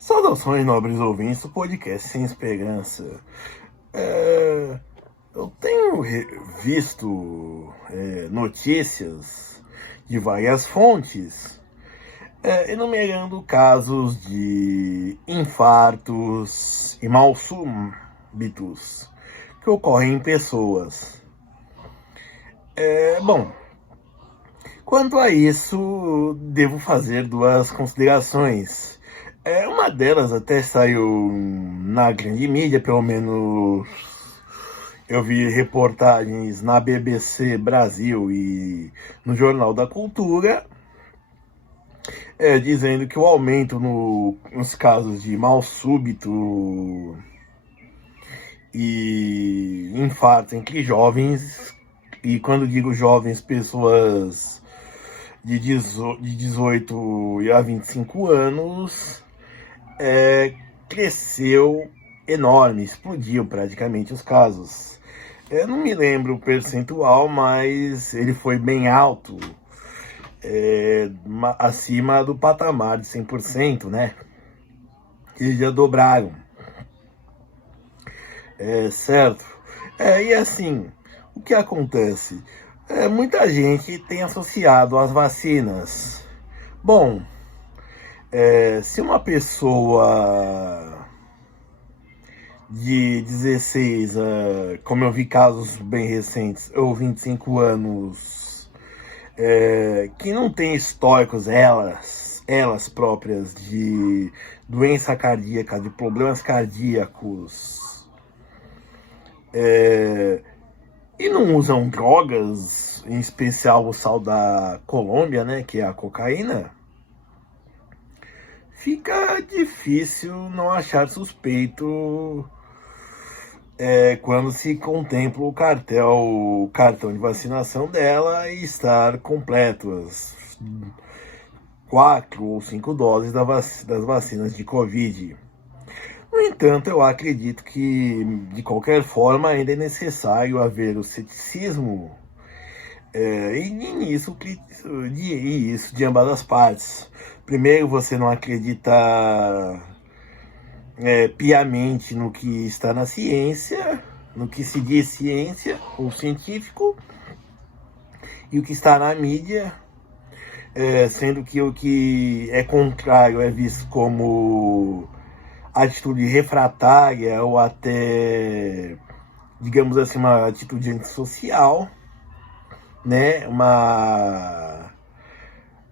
Saudações, nobres ouvintes do podcast Sem Esperança. Eu tenho visto notícias de várias fontes enumerando casos de infartos e mal súbitos que ocorrem em pessoas. Bom, quanto a isso, devo fazer duas considerações. Uma delas até saiu na grande mídia, pelo menos eu vi reportagens na BBC Brasil e no Jornal da Cultura, dizendo que o aumento nos casos de mal súbito e infarto entre jovens, e quando digo jovens, pessoas de 18 a 25 anos, cresceu enorme, explodiu praticamente os casos. Eu não me lembro o percentual, mas ele foi bem alto, acima do patamar de 100%, né? Eles já dobraram, certo? E assim, o que acontece? Muita gente tem associado as vacinas. Bom, se uma pessoa de 16, como eu vi casos bem recentes, ou 25 anos, que não tem históricos, elas próprias, de doença cardíaca, de problemas cardíacos, e não usam drogas, em especial o sal da Colômbia, né, que é a cocaína, fica difícil não achar suspeito quando se contempla o cartão de vacinação dela e estar completo as 4 ou 5 doses das vacinas de Covid. No entanto, eu acredito que, de qualquer forma, ainda é necessário haver o ceticismo e nisso isso de ambas as partes. Primeiro, você não acredita piamente no que está na ciência, no que se diz ciência ou científico, e o que está na mídia, sendo que o que é contrário é visto como atitude refratária ou até, digamos assim, uma atitude antissocial, né? Uma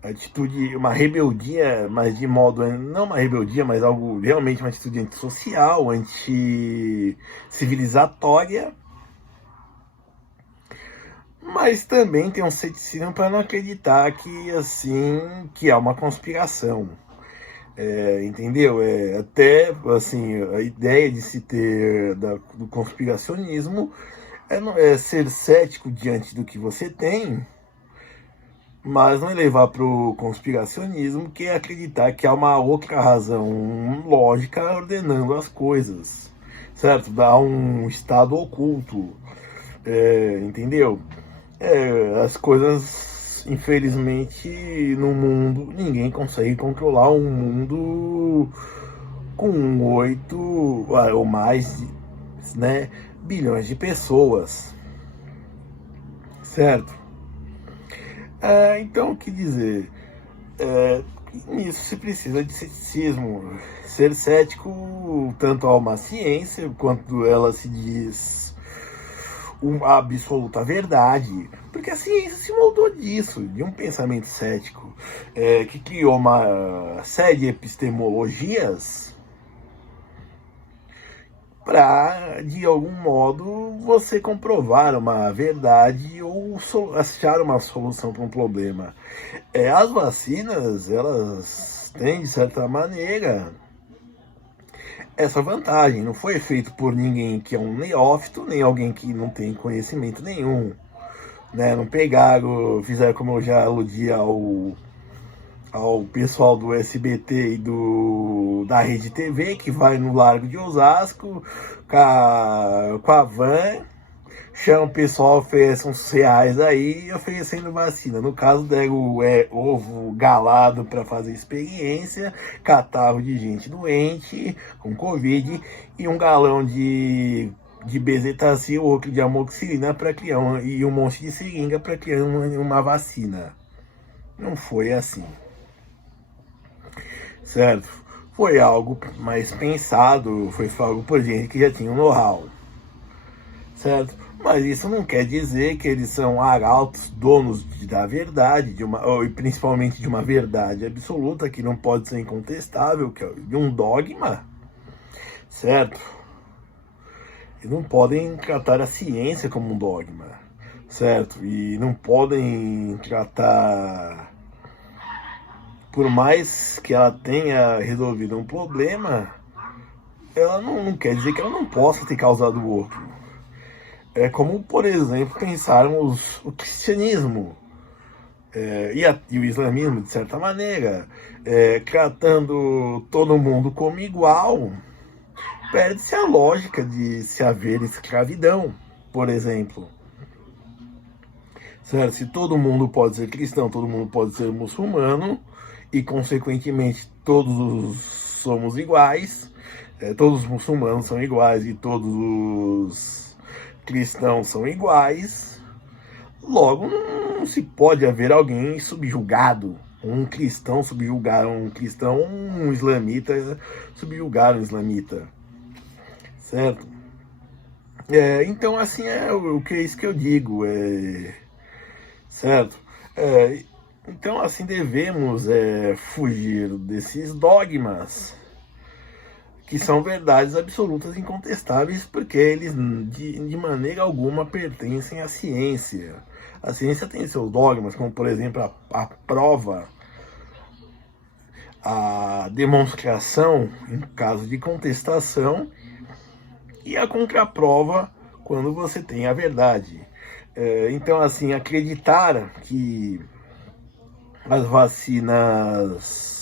atitude, uma rebeldia, mas de modo, não uma rebeldia, mas algo realmente uma atitude antissocial, anti-civilizatória, mas também tem um ceticismo para não acreditar que, assim, que há uma conspiração. Entendeu? Até, assim, a ideia de se ter do conspiracionismo é ser cético diante do que você tem, mas não é levar para o conspiracionismo, que é acreditar que há uma outra razão lógica ordenando as coisas, certo? Dá um estado oculto, entendeu? As coisas, infelizmente, no mundo, ninguém consegue controlar um mundo com 8 ou mais, né, bilhões de pessoas, certo? Então, o que dizer? Nisso se precisa de ceticismo. Ser cético tanto a uma ciência, quanto ela se diz uma absoluta verdade, porque a ciência se moldou disso, de um pensamento cético, que criou uma série de epistemologias para, de algum modo, você comprovar uma verdade ou achar uma solução para um problema. As vacinas, elas têm, de certa maneira, essa vantagem. Não foi feito por ninguém que é um neófito, nem alguém que não tem conhecimento nenhum. Né? Não pegaram, fizeram, como eu já aludi ao pessoal do SBT e da Rede TV, que vai no Largo de Osasco com a van chama o pessoal, oferece uns reais aí, oferecendo vacina. No caso, deram ovo galado para fazer experiência, catarro de gente doente com Covid e um galão de bezetacil, outro de amoxicilina para criar e um monte de seringa para criar uma vacina. Não foi assim, certo? Foi algo mais pensado, foi algo por gente que já tinha um know-how, certo? Mas isso não quer dizer que eles são arautos, donos da verdade, e principalmente de uma verdade absoluta que não pode ser incontestável, que é de um dogma, certo? Eles não podem tratar a ciência como um dogma, certo? E não podem tratar, por mais que ela tenha resolvido um problema, ela não quer dizer que ela não possa ter causado outro. É como, por exemplo, pensarmos o cristianismo e o islamismo, de certa maneira, tratando todo mundo como igual, perde-se a lógica de se haver escravidão, por exemplo. Certo? Se todo mundo pode ser cristão, todo mundo pode ser muçulmano, e consequentemente todos somos iguais, todos os muçulmanos são iguais e todos os cristãos são iguais, logo não se pode haver alguém subjugado, um cristão subjugar um cristão, um islamita subjugar um islamita, certo? Então assim o que é isso que eu digo, certo? Então assim devemos fugir desses dogmas que são verdades absolutas e incontestáveis, porque eles de maneira alguma pertencem à ciência. A ciência tem seus dogmas, como por exemplo a prova, a demonstração em caso de contestação e a contraprova quando você tem a verdade. Então assim, acreditar que as vacinas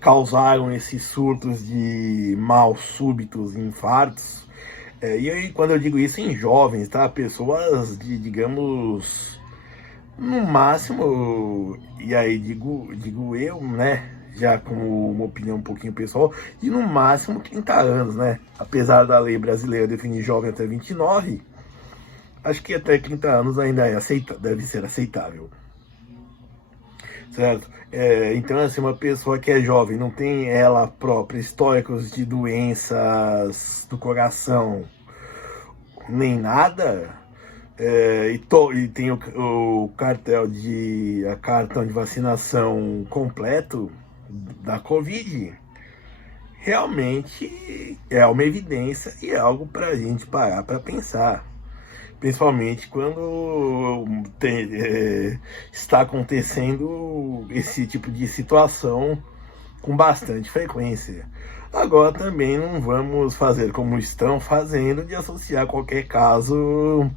causaram esses surtos de mal súbitos, infartos. E aí, quando eu digo isso em jovens, tá? Pessoas de, digamos, no máximo, e aí digo eu, né? Já como uma opinião um pouquinho pessoal, de no máximo 30 anos, né? Apesar da lei brasileira definir jovem até 29, acho que até 30 anos ainda deve ser aceitável. Certo? Então, assim, uma pessoa que é jovem, não tem ela própria históricos de doenças do coração, nem nada, e tem o cartão de vacinação completo da Covid, realmente é uma evidência e é algo para a gente parar para pensar. Principalmente quando está acontecendo esse tipo de situação com bastante frequência. Agora também não vamos fazer como estão fazendo, de associar qualquer caso,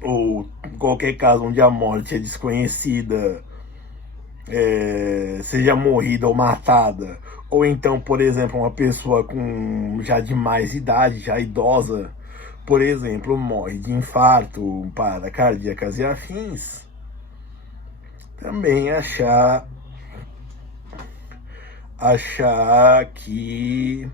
ou qualquer caso onde a morte é desconhecida, seja morrida ou matada, ou então, por exemplo, uma pessoa com já de mais idade, já idosa, por exemplo, morre de infarto, parada cardíacas e afins, também achar que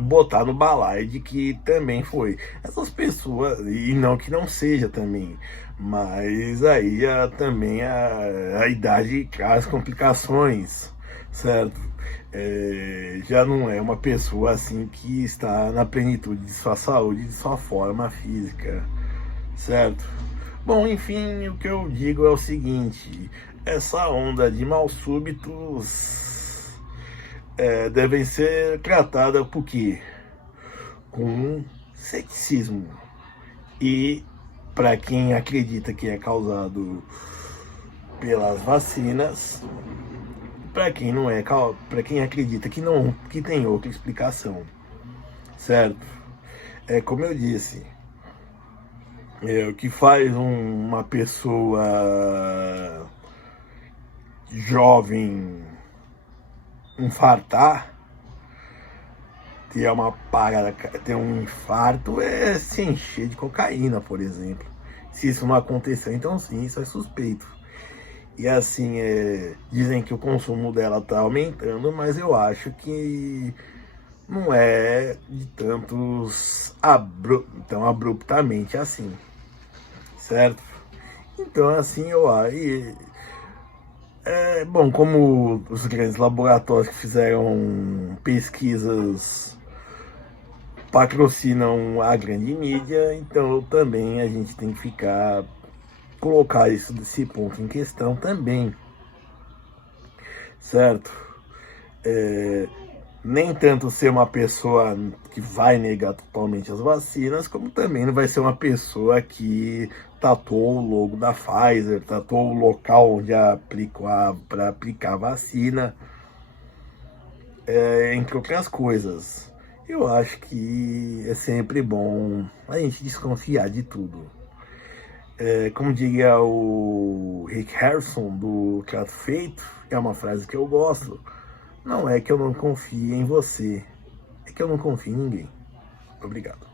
botar no balaio de que também foi. Essas pessoas, e não que não seja também, mas aí também a idade traz complicações, certo? Já não é uma pessoa assim que está na plenitude de sua saúde, de sua forma física, certo? Bom, enfim, o que eu digo é o seguinte: essa onda de mal súbitos devem ser tratadas por quê? Com ceticismo. E para quem acredita que é causado pelas vacinas, para quem não é, para quem acredita que não, que tem outra explicação, certo? Como eu disse, o que faz uma pessoa jovem infartar ter uma parada, ter um infarto é se encher de cocaína, por exemplo. Se isso não acontecer, então sim, isso é suspeito. E assim, dizem que o consumo dela tá aumentando, mas eu acho que não é de tão abruptamente assim, certo? Então assim, bom, como os grandes laboratórios que fizeram pesquisas patrocinam a grande mídia, então também a gente tem que colocar isso desse ponto em questão também, certo? Nem tanto ser uma pessoa que vai negar totalmente as vacinas, como também não vai ser uma pessoa que tatuou o logo da Pfizer, tatuou o local onde aplicou para aplicar a vacina, entre outras coisas. Eu acho que é sempre bom a gente desconfiar de tudo. Como diria o Rick Harrison do Trato Feito, que é uma frase que eu gosto, não é que eu não confie em você, é que eu não confio em ninguém. Obrigado.